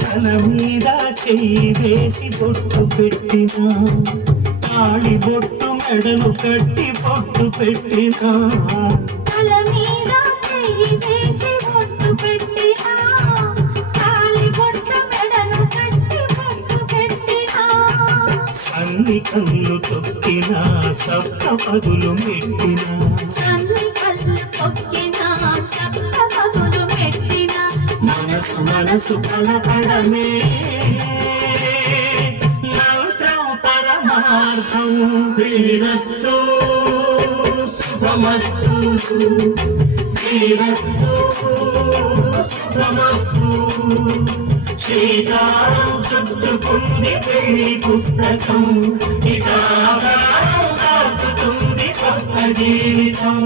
తల మీద చెయ్యి వేసి బొట్టు పెట్టినా, తాళి బొట్టు మెడను కట్టి బొట్టు పెట్టినా, తల మీద చెయ్యి వేసి బొట్టు పెట్టినా, తాళి బొట్టు మెడను కట్టి బొట్టు పెట్టినా, సన్ని కళ్ళు తొక్కినా సప్త పదులు మెట్టినా, సన్ని కళ్ళు తొక్కినా సప్త పదులు మెట్టినా, మనసు మనసు బలపడమే మంత్రం పరమార్థం. శ్రీరస్తు శుభమస్తు, శ్రీరస్తు శుభమస్తు. శ్రీకారం చుట్టుకుంది పెళ్లి పుస్తకం, ఇక ఆకారం దాచుతుంది కొత్త జీవితం.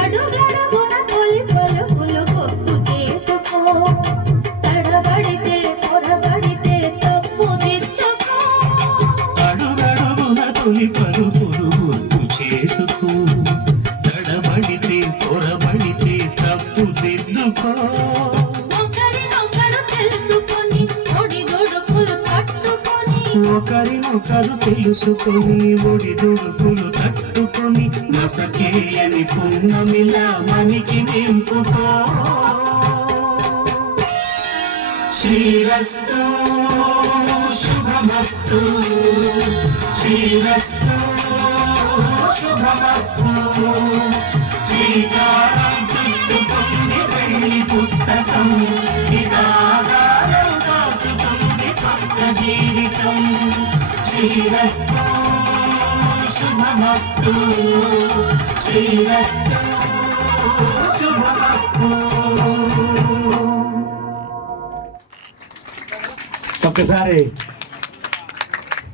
అడుగడుగున తొలి పలుకులు గుర్తు చేసుకో, తడబడితే పొరబడితే తప్పు దిద్దుకో. అడుగడుగున తొలి పలుకులు గుర్తు చేసుకో, తడబడితే పొరబడితే తప్పు దిద్దుకో. ఒకరినొకరు తెలుసుకొని ఒడిదుడుకులు తట్టుకొని, ఒకరినొకరు తెలుసుకొని ఒడిదుడుకులు తట్టుకొని, నసకేయని పున్నమిలా మనకి నింపుకో. శ్రీరస్తు శుభమస్తు, శ్రీరస్తు శుభమస్తు. శ్రీకారం చుట్టుకుంది పెళ్లి పుస్తకం, ఇక ఆకారం దాచుతుంది కొత్త జీవితం. శ్రీరస్తు శుభమస్తు, శ్రీరస్తు శుభమస్తు. ఒక్కసారి